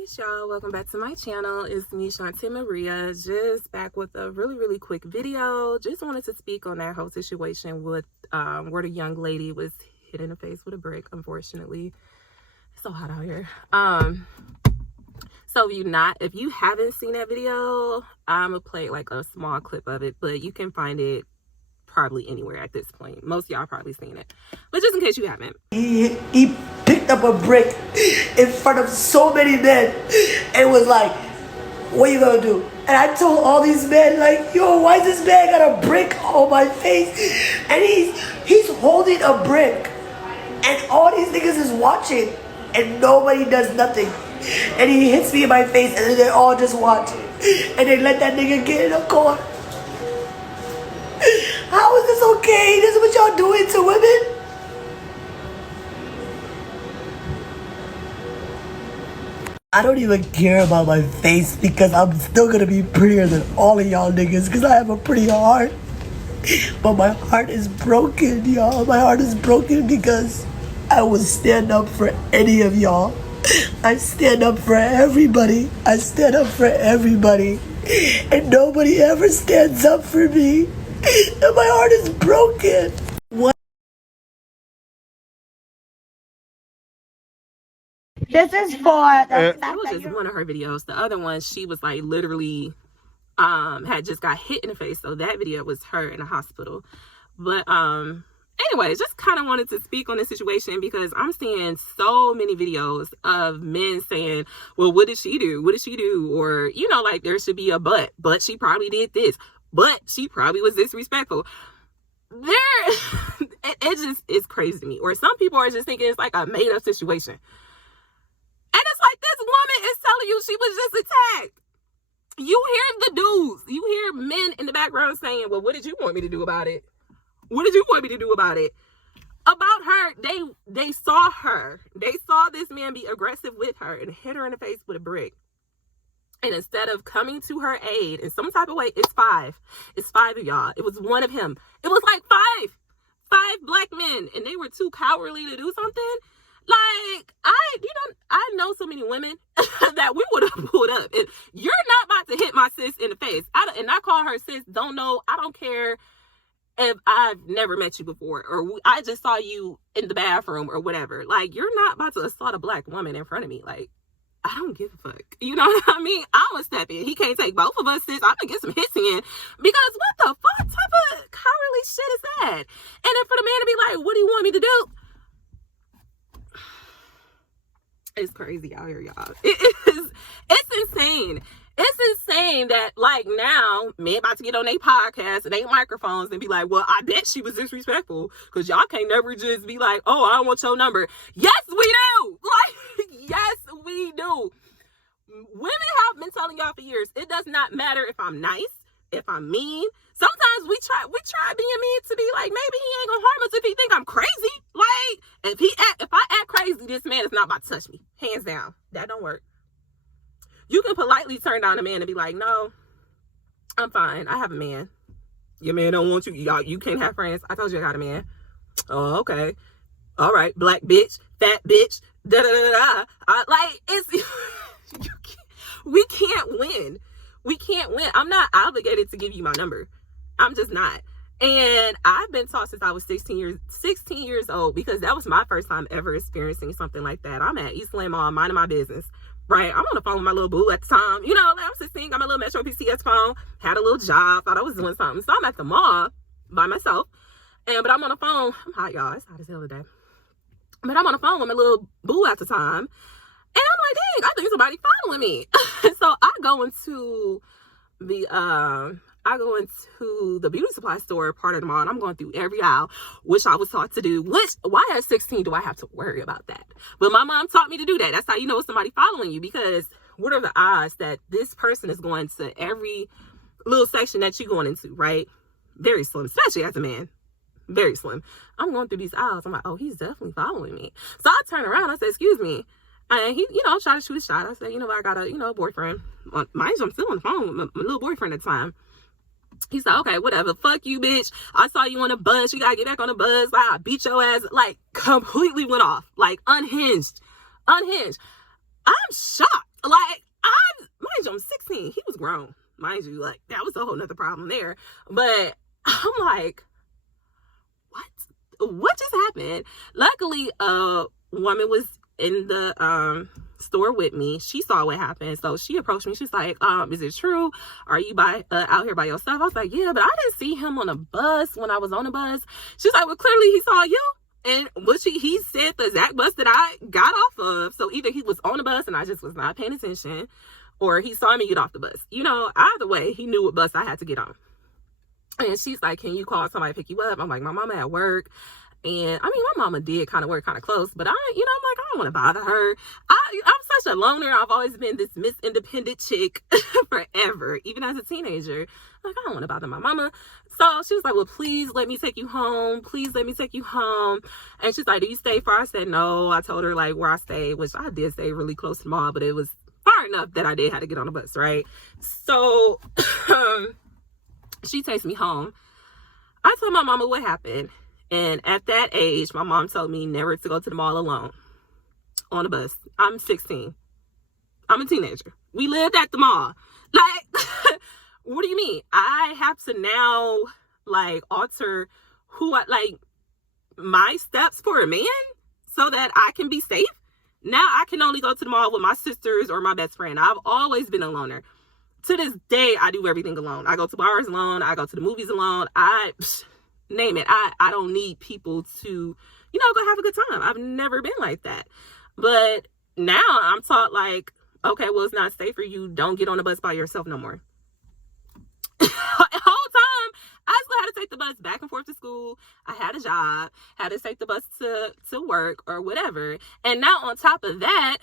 Peace, y'all. Welcome back to my channel. It's me, Shante Maria, just back with a really quick video. Just wanted to speak on that whole situation with where the young lady was hit in the face with a brick. Unfortunately, it's so hot out here. So if you haven't seen that video, I'm gonna play like a small clip of it, but you can find it probably anywhere at this point. Most of y'all probably seen it, but just in case you haven't, he picked up a brick in front of so many men and was like, what you gonna do? And I told all these men, like, yo, why this man got a brick on my face? And he's holding a brick and all these niggas is watching and nobody does nothing. And he hits me in my face and then they all just watch and they let that nigga get in a corner. How is this okay? This is what y'all doing to women? I don't even care about my face because I'm still gonna be prettier than all of y'all niggas because I have a pretty heart. But my heart is broken, y'all. My heart is broken because I will stand up for any of y'all. I stand up for everybody. I stand up for everybody. And nobody ever stands up for me. And my heart is broken. What? This is for that was just one of her videos. The other one, she was like literally had just got hit in the face. So that video was her in the hospital. But anyways, just kind of wanted to speak on this situation because I'm seeing so many videos of men saying, well, what did she do? What did she do? Or, you know, like there should be a but she probably did this, but she probably was disrespectful. It just is crazy to me. Or some people are just thinking it's like a made up situation. And it's like this woman is telling you she was just attacked. You hear the dudes, you hear men in the background saying, well, what did you want me to do about it? What did you want me to do about it? About her, they saw her. They saw this man be aggressive with her and hit her in the face with a brick. And instead of coming to her aid in some type of way, it's five. It's five of y'all. It was one of him. It was like five black men, and they were too cowardly to do something. Like, I know so many women that we would have pulled up. And you're not about to hit my sis in the face. And I call her sis, don't know, I don't care if I've never met you before. Or I just saw you in the bathroom or whatever. Like, you're not about to assault a black woman in front of me. Like, I don't give a fuck. You know what I mean? I'm gonna step in. He can't take both of us, sis. I'm gonna get some hits in. Because what the fuck type of cowardly shit is that? And then for the man to be like, what do you want me to do? It's crazy out here, y'all. It's insane. It's insane that, like, now men about to get on their podcast and their microphones and be like, well, I bet she was disrespectful because y'all can't never just be like, oh, I don't want your number. Yes, we do. Like, yes, we do. Women have been telling y'all for years, it does not matter if I'm nice, if I'm mean. Sometimes we try being mean to be like, maybe he ain't gonna harm us if he think I'm crazy. Like, if I act crazy, this man is not about to touch me. Hands down. That don't work. You can politely turn down a man and be like, no, I'm fine. I have a man. Your man don't want you. Y'all, you can't have friends. I told you I got a man. Oh, okay. All right. Black bitch, fat bitch, da-da-da-da. We can't win. We can't win. I'm not obligated to give you my number. I'm just not. And I've been taught since I was 16 years old because that was my first time ever experiencing something like that. I'm at East Lane Mall, minding my business. Right, I'm on the phone with my little boo at the time. You know, like I'm 16, got my little Metro PCS phone, had a little job, thought I was doing something. So I'm at the mall by myself. But I'm on the phone. I'm hot, y'all. It's hot as hell today. But I'm on the phone with my little boo at the time. And I'm like, dang, I think somebody following me. So I go into the beauty supply store part of the mall, and I'm going through every aisle, which I was taught to do. Why at 16 do I have to worry about that? But my mom taught me to do that. That's how you know it's somebody following you, because what are the odds that this person is going to every little section that you're going into, right? Very slim, especially as a man. Very slim. I'm going through these aisles. I'm like, oh, he's definitely following me. So I turn around. I say, excuse me. And he, tried to shoot a shot. I said, I got a, boyfriend. Mind you, I'm still on the phone with my little boyfriend at the time. He said, okay, whatever. Fuck you, bitch. I saw you on a bus. You gotta get back on the bus. Like, I beat your ass. Like, completely went off. Like, unhinged. I'm shocked. Like, mind you, I'm 16. He was grown. Mind you, like, that was a whole nother problem there. But I'm like, what just happened? Luckily, a woman was in the store with me. She saw what happened, so she approached me. She's like, is it true? Are you out here by yourself? I was like, yeah, but I didn't see him on a bus when I was on a bus. She's like, well, clearly he saw you. And what he said the exact bus that I got off of. So either he was on the bus and I just was not paying attention, or he saw me get off the bus. You know, either way, he knew what bus I had to get on. And she's like, can you call somebody to pick you up? I'm like, my mama at work. And I mean, my mama did kind of work kind of close, but I'm like, I don't want to bother her. I'm such a loner. I've always been this Miss Independent chick forever, even as a teenager. Like, I don't want to bother my mama. So she was like, well, please let me take you home. Please let me take you home. And she's like, do you stay far? I said, no. I told her like where I stayed, which I did stay really close to the mall, but it was far enough that I did have to get on the bus, right? So she takes me home. I told my mama what happened. And at that age, my mom told me never to go to the mall alone on a bus. I'm 16. I'm a teenager. We lived at the mall. Like, what do you mean? I have to now, like, alter my steps for a man so that I can be safe? Now I can only go to the mall with my sisters or my best friend. I've always been a loner. To this day, I do everything alone. I go to bars alone. I go to the movies alone. Name it. I don't need people to, go have a good time. I've never been like that. But now I'm taught like, okay, well, it's not safe for you. Don't get on the bus by yourself no more. The whole time, I still had to take the bus back and forth to school. I had a job, had to take the bus to work or whatever. And now on top of that,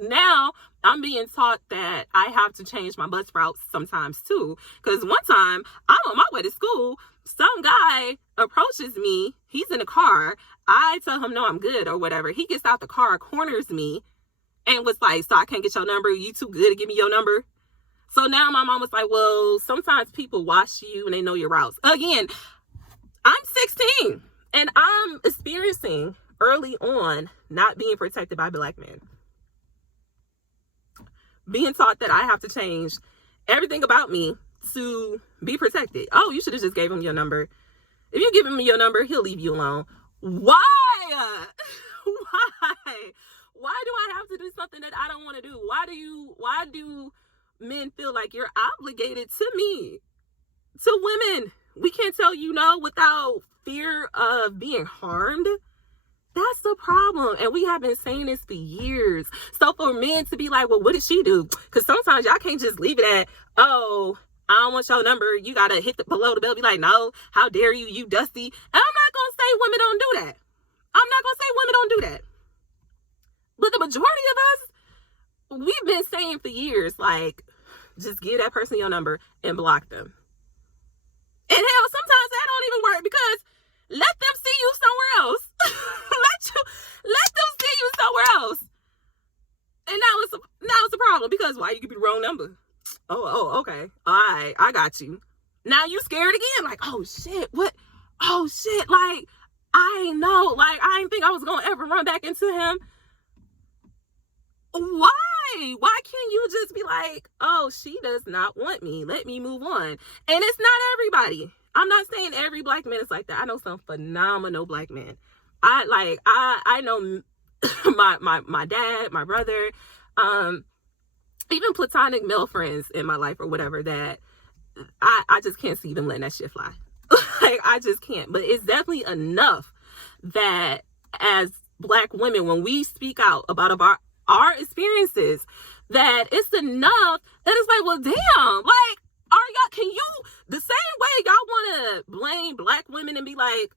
now I'm being taught that I have to change my bus routes sometimes too. Because one time I'm on my way to school, some guy approaches me. He's in a car. I tell him, no, I'm good or whatever. He gets out the car, corners me, and was like, so I can't get your number? You too good to give me your number? So now my mom was like, well, sometimes people watch you and they know your routes. Again, I'm 16 and I'm experiencing early on not being protected by Black men. Being taught that I have to change everything about me to be protected. Oh, you should have just gave him your number. If you give him your number, he'll leave you alone. Why? Why do I have to do something that I don't want to do? Why do men feel like you're obligated to me, to women? We can't tell you no without fear of being harmed. That's the problem. And we have been saying this for years. So for men to be like, well, what did she do? Because sometimes y'all can't just leave it at, oh, I don't want your number. You got to hit below the bell. Be like, no, how dare you, you dusty. And I'm not going to say women don't do that. I'm not going to say women don't do that. But the majority of us, we've been saying for years, like, just give that person your number and block them. And hell, sometimes that don't even work because let them see you somewhere else. let them see you somewhere else. And now it's a problem because why? You could be the wrong number. Oh, okay. All right, I got you. Now you scared again. Like, oh shit, what? Oh shit, like, I ain't know. Like, I didn't think I was gonna ever run back into him. Why? Why can't you just be like, oh, she does not want me. Let me move on. And it's not everybody. I'm not saying every Black man is like that. I know some phenomenal Black men. I know my dad, my brother, even platonic male friends in my life or whatever that I just can't see them letting that shit fly. Like, I just can't. But it's definitely enough that as Black women, when we speak out about our experiences, that it's enough that it's like, well, damn, like, can you, the same way y'all want to blame Black women and be like,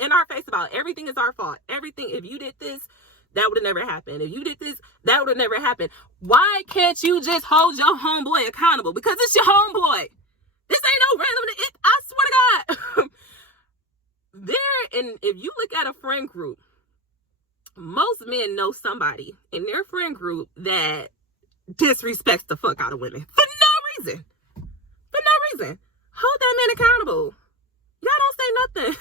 in our face about everything is our fault. Everything, if you did this, that would have never happened. If you did this, that would have never happened. Why can't you just hold your homeboy accountable? Because it's your homeboy. This ain't no random, I swear to God. And if you look at a friend group, most men know somebody in their friend group that disrespects the fuck out of women for no reason. For no reason. Hold that man accountable. Y'all don't say nothing.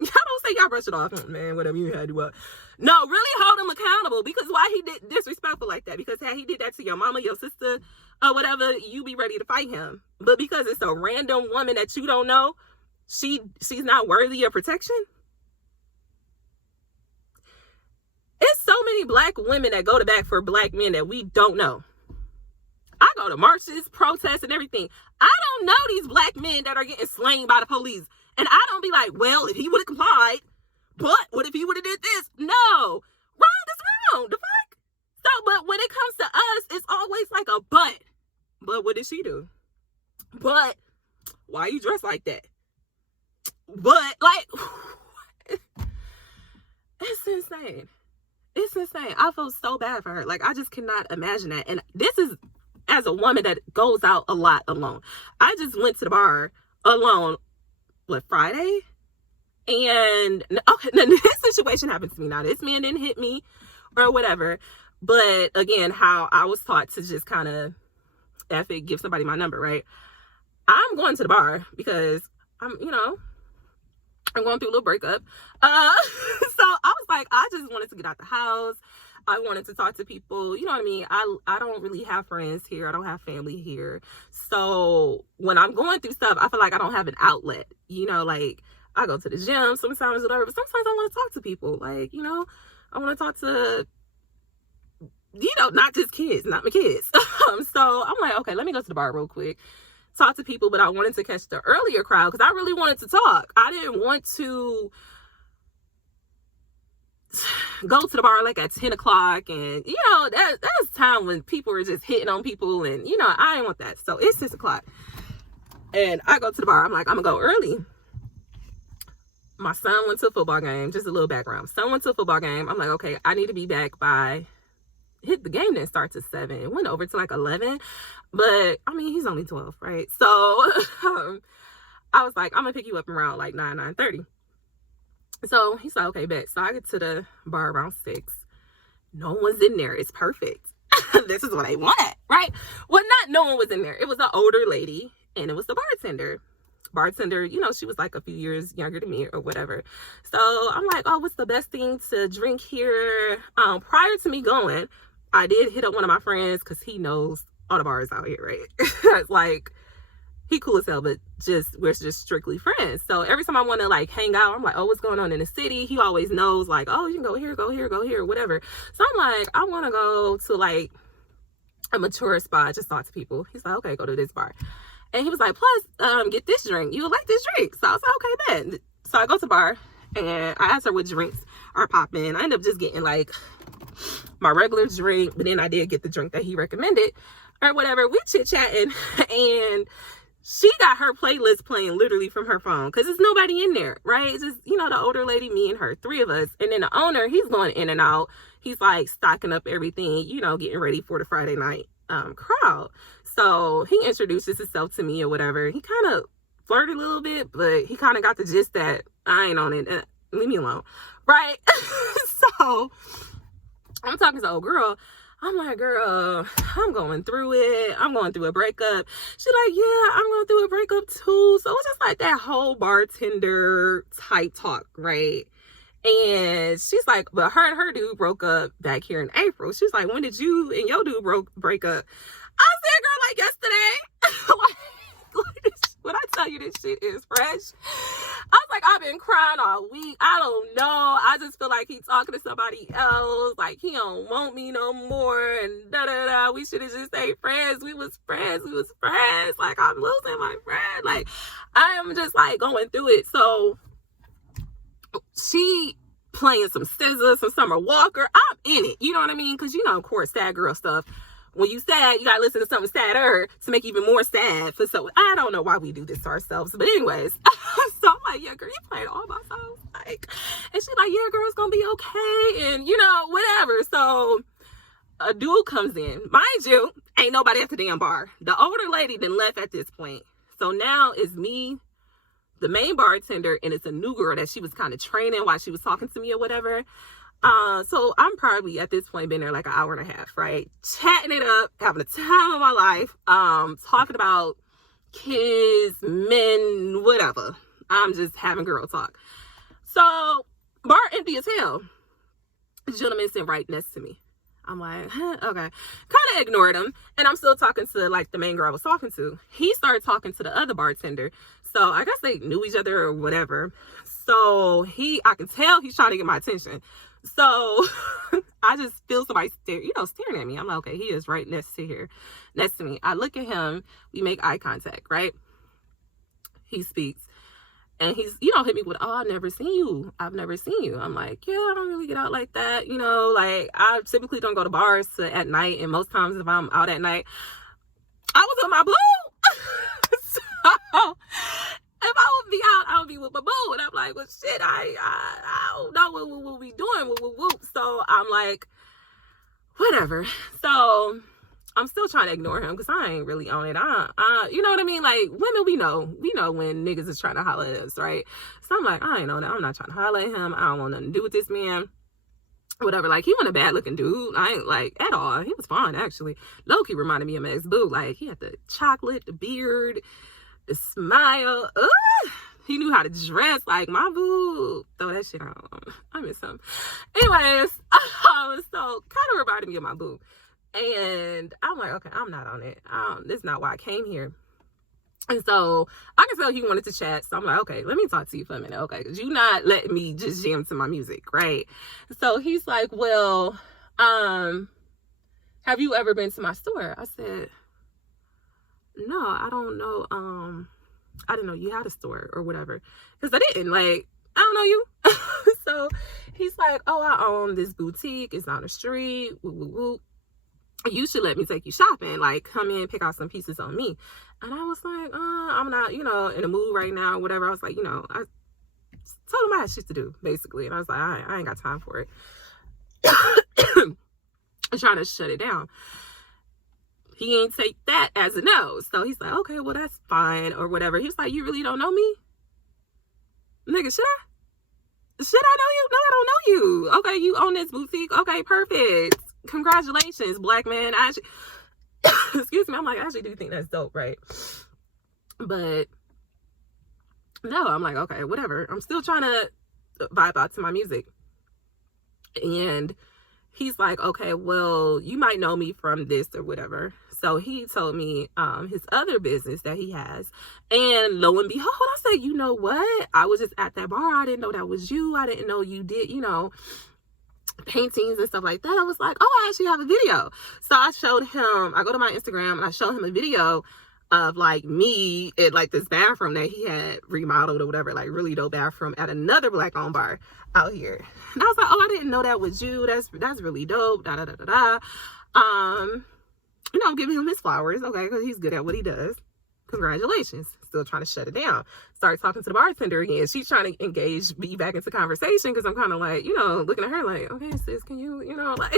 Y'all don't say y'all brush it off. Man, whatever you had to do. No, really hold him accountable, because why he did disrespectful like that? Because had he did that to your mama, your sister, or whatever, you be ready to fight him. But because it's a random woman that you don't know, she's not worthy of protection. It's so many black women that go to bat for black men that we don't know. I go to marches, protests, and everything. I don't know these black men that are getting slain by the police. And I don't be like, well, if he would have complied, but what if he would have did this? No. Wrong is wrong. The fuck? So, but when it comes to us, it's always like a but. But what did she do? But why you dressed like that? But, like, it's insane. It's insane. I feel so bad for her. Like, I just cannot imagine that. And this is as a woman that goes out a lot alone. I just went to the bar alone, Friday? And, okay, now this situation happened to me. Now, this man didn't hit me or whatever. But, again, how I was taught to just kind of give somebody my number, right? I'm going to the bar because I'm going through a little breakup. So I was like, I just wanted to get out the house. I wanted to talk to people. You know what I mean? I don't really have friends here. I don't have family here. So when I'm going through stuff, I feel like I don't have an outlet. Like, I go to the gym sometimes, whatever. But sometimes I want to talk to people. Like, I want to talk to, not just kids, not my kids. So I'm like, okay, let me go to the bar real quick. Talk to people, but I wanted to catch the earlier crowd because I really wanted to talk. I didn't want to go to the bar like at 10 o'clock and that's time when people are just hitting on people, and I didn't want that. So it's 6 o'clock and I go to the bar. I'm like, I'm gonna go early. My son went to a football game. Just a little background. Son went to a football game. I'm like, okay, I need to be back by the game didn't start to 7. It went over to like 11. But I mean, he's only 12, right? So I was like, I'm gonna pick you up around like 9:30. So he's like, okay, bet. So I get to the bar around 6. No one's in there. It's perfect. This is what I want, right? Well, no one was in there. It was an older lady, and it was the bartender. She was like a few years younger than me or whatever. So I'm like, oh, what's the best thing to drink here? Prior to me going, I did hit up one of my friends because he knows all the bars out here, right? Like, he cool as hell, but we're just strictly friends. So every time I want to like hang out, I'm like, oh, what's going on in the city? He always knows, like, oh, you can go here, whatever. So I'm like, I want to go to like a mature spot, just talk to people. He's like, okay, go to this bar. And he was like, plus, get this drink. You like this drink. So I was like, okay, bet. So I go to the bar and I asked her what drinks are popping. I ended up just getting like my regular drink, but then I did get the drink that he recommended or whatever. We chit-chatting and she got her playlist playing literally from her phone because there's nobody in there, right? It's just, the older lady, me and her, 3 of us. And then the owner, he's going in and out. He's like stocking up everything, getting ready for the Friday night crowd. So he introduces himself to me or whatever. He kind of flirted a little bit, but he kind of got the gist that I ain't on it. Leave me alone, right? So I'm talking to old girl. I'm like, girl, I'm going through it. I'm going through a breakup. She's like, yeah, I'm going through a breakup too. So it's just like that whole bartender type talk, right? And she's like, but her and her dude broke up back here in April. She's like, when did you and your dude break up? I said, girl, like yesterday. When I tell you this shit is fresh, I was like, I've been crying all week. I don't know. I just feel like he's talking to somebody else. Like, he don't want me no more. And da-da-da. We should have just stayed friends. We was friends. Like, I'm losing my friend. Like, I am just, like, going through it. So, she playing some SZA, some Summer Walker. I'm in it. You know what I mean? Because, of course, sad girl stuff. When you sad, you gotta listen to something sadder to make you even more sad. So I don't know why we do this to ourselves. But anyways, so I'm like, yeah, girl, you played all my songs. Like, and she's like, yeah, girl, it's gonna be okay. And, whatever. So a dude comes in. Mind you, ain't nobody at the damn bar. The older lady then left at this point. So now it's me, the main bartender, and it's a new girl that she was kind of training while she was talking to me or whatever. So I'm probably at this point been there like an hour and a half, right? Chatting it up, having the time of my life, talking about kids, men, whatever. I'm just having girl talk. So, bar empty as hell. The gentleman sitting right next to me. I'm like, huh, okay. Kind of ignored him. And I'm still talking to like the main girl I was talking to. He started talking to the other bartender. So I guess they knew each other or whatever. So I can tell he's trying to get my attention. So I just feel somebody staring at me. I'm like, okay, he is right next to me. I look at him. We make eye contact, right? He speaks. And he's, hit me with, oh, I've never seen you. I'm like, yeah, I don't really get out like that. Like I typically don't go to bars at night. And most times if I'm out at night, I was with my boo. So if I would be out, I would be with my boo. And I'm like, well, shit, I don't know what we'll be doing. So I'm like, whatever. So I'm still trying to ignore him because I ain't really on it. You know what I mean? Like, women, we know when niggas is trying to holler at us, right? So I'm like, I ain't on that. I'm not trying to holler at him. I don't want nothing to do with this man. Whatever. Like, he wasn't a bad looking dude. I ain't like at all. He was fine, actually. Low-key reminded me of my ex-boo. Like, he had the chocolate, the beard, the smile. He knew how to dress. Like, my boo, throw that shit on. I miss him. Anyways, so kind of reminded me of my boo. And I'm like, okay, I'm not on it. This is not why I came here. And so I can tell he wanted to chat. So I'm like, okay, let me talk to you for a minute. Okay, because you're not letting me just jam to my music, right? So he's like, well, have you ever been to my store? I said, no, I don't know. I didn't know you had a store or whatever. Because I didn't. Like, I don't know you. So he's like, oh, I own this boutique. It's on the street. Woo, woo, woo. You should let me take you shopping. Like, come in, pick out some pieces on me. And I was like, I'm not, in the mood right now, whatever. I was like, I told him I had shit to do, basically. And I was like, I ain't got time for it. I'm trying to shut it down. He ain't take that as a no. So he's like, okay, well, that's fine or whatever. He's like, you really don't know me? Nigga, should I know you? No, I don't know you. Okay, you own this boutique. Okay, perfect. Congratulations, black man. Excuse me. I'm like, I actually do think that's dope, right? But no, I'm like, okay, whatever. I'm still trying to vibe out to my music. And he's like, okay, well, you might know me from this or whatever. So he told me his other business that he has. And lo and behold, I said, you know what? I was just at that bar. I didn't know that was you. I didn't know you did, paintings and stuff like that. I was like, oh, I actually have a video. So I showed him, I go to my Instagram and I showed him a video of like me at like this bathroom that he had remodeled or whatever, like really dope bathroom at another black owned bar out here. And I was like, oh, I didn't know that was you. That's really dope. Da da da da da. I'm giving him his flowers, okay, because he's good at what he does. Congratulations. Still trying to shut it down. Start talking to the bartender again. She's trying to engage me back into conversation because I'm kind of like, looking at her like, okay, sis, can you, like,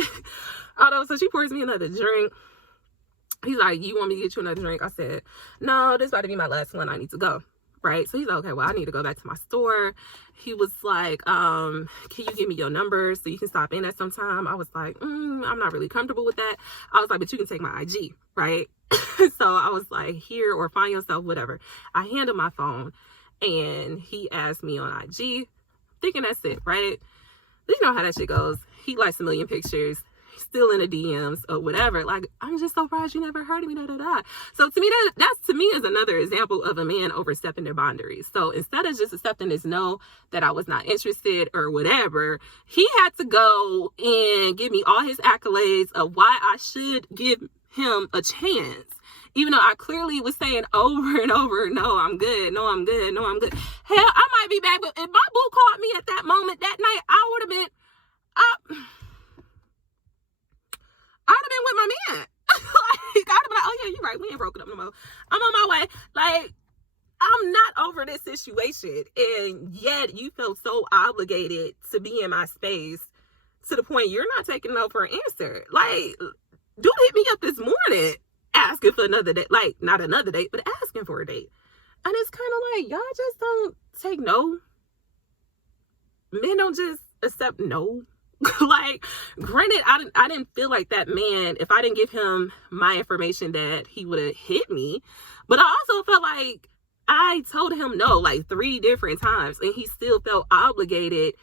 although, so she pours me another drink. He's like, you want me to get you another drink? I said, no, this about to be my last one. I need to go. Right. So he's like, okay, well, I need to go back to my store. He was like, can you give me your number so you can stop in at some time? I was like, I'm not really comfortable with that. I was like, but you can take my IG. Right. So I was like, here, or find yourself, whatever. I hand him my phone and he asked me on IG, thinking that's it. Right. You know how that shit goes. He likes a million pictures. Still in the DMs or whatever. Like, I'm just so surprised you never heard of me. Da, da, da. So to me, that's to me is another example of a man overstepping their boundaries. So instead of just accepting this no, that I was not interested or whatever, he had to go and give me all his accolades of why I should give him a chance. Even though I clearly was saying over and over, no, I'm good. No, I'm good. No, I'm good. Hell, I might be back. But if my boo called me at that moment, that night, I would have been with my man. Like, I'd have been like, oh yeah, you're right. We ain't broken up no more. I'm on my way. Like, I'm not over this situation. And yet you felt so obligated to be in my space to the point you're not taking no for an answer. Like, dude hit me up this morning asking for another date. Like, not another date, but asking for a date. And it's kind of like, y'all just don't take no. Men don't just accept no. Like, granted, I didn't feel like that man, if I didn't give him my information, that he would have hit me. But I also felt like I told him no like 3 different times, and he still felt obligated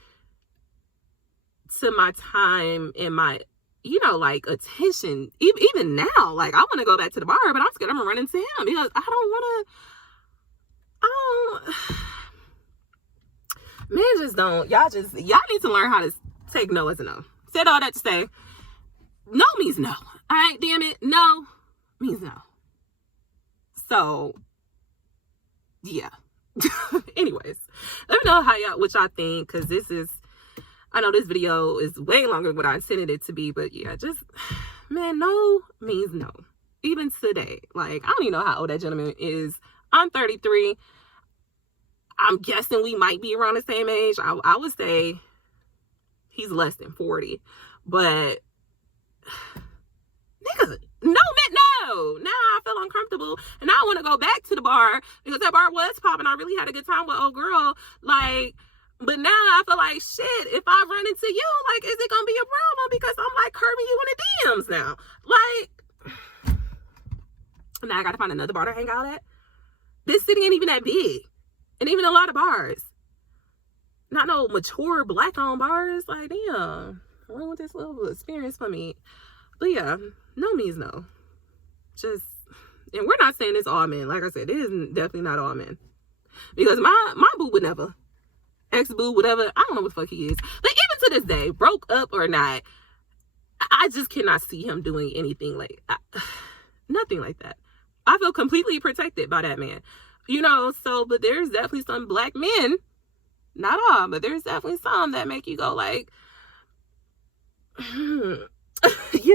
to my time and my, you know, like attention. Even now, like I want to go back to the bar, but I'm scared I'm gonna run into him because I don't want to. Men just don't. Y'all need to learn how to take no as a no. Said all that to say, no means no. All right, damn it, no means no. So, yeah. Anyways, let me know what y'all think, because I know this video is way longer than what I intended it to be, but yeah, just, man, no means no. Even today, like, I don't even know how old that gentleman is. I'm 33. I'm guessing we might be around the same age. I would say he's less than 40, but nigga, no, man, no. Now I feel uncomfortable, and I want to go back to the bar because that bar was popping. I really had a good time with old girl, like. But now I feel like, shit, if I run into you, like, is it gonna be a problem? Because I'm like curbing you in the DMs now. Like, now I gotta find another bar to hang out at. This city ain't even that big. And even a lot of bars. Not no mature black-owned bars. Like, damn. I want this little experience for me. But yeah, no means no. Just, and we're not saying it's all men. Like I said, it is definitely not all men. Because my boo would never. Ex-boo, whatever. I don't know what the fuck he is. But even to this day, broke up or not, I just cannot see him doing anything like, nothing like that. I feel completely protected by that man. You know, so, but there's definitely some black men, not all, but there's definitely some that make you go like, you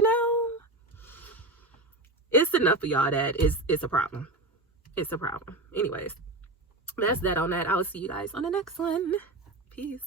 know, it's enough of y'all that it's a problem. It's a problem. Anyways, that's that on that. I will see you guys on the next one. Peace.